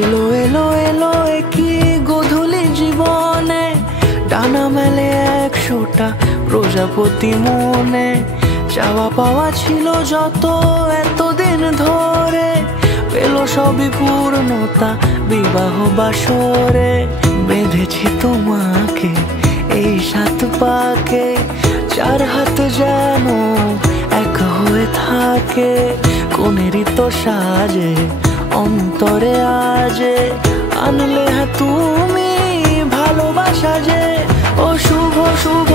এলো এলো এলো কি গধূলি জীবনে, ডানা মেলে 100টা প্রজাপতি মনে। চাওয়া পাওয়া ছিল যত এতদিন ধরে, পেল সবই পূর্ণতা বিবাহ বাসরে। বেঁধেছি তোমাকে এই 7 পাকে, 4 হাত যেন এক হয়ে থাকে। কোনেরই তো সাজে অন্তরে আজে, আনলে তুমি ভালোবাসা যে। ও শুভ শুভ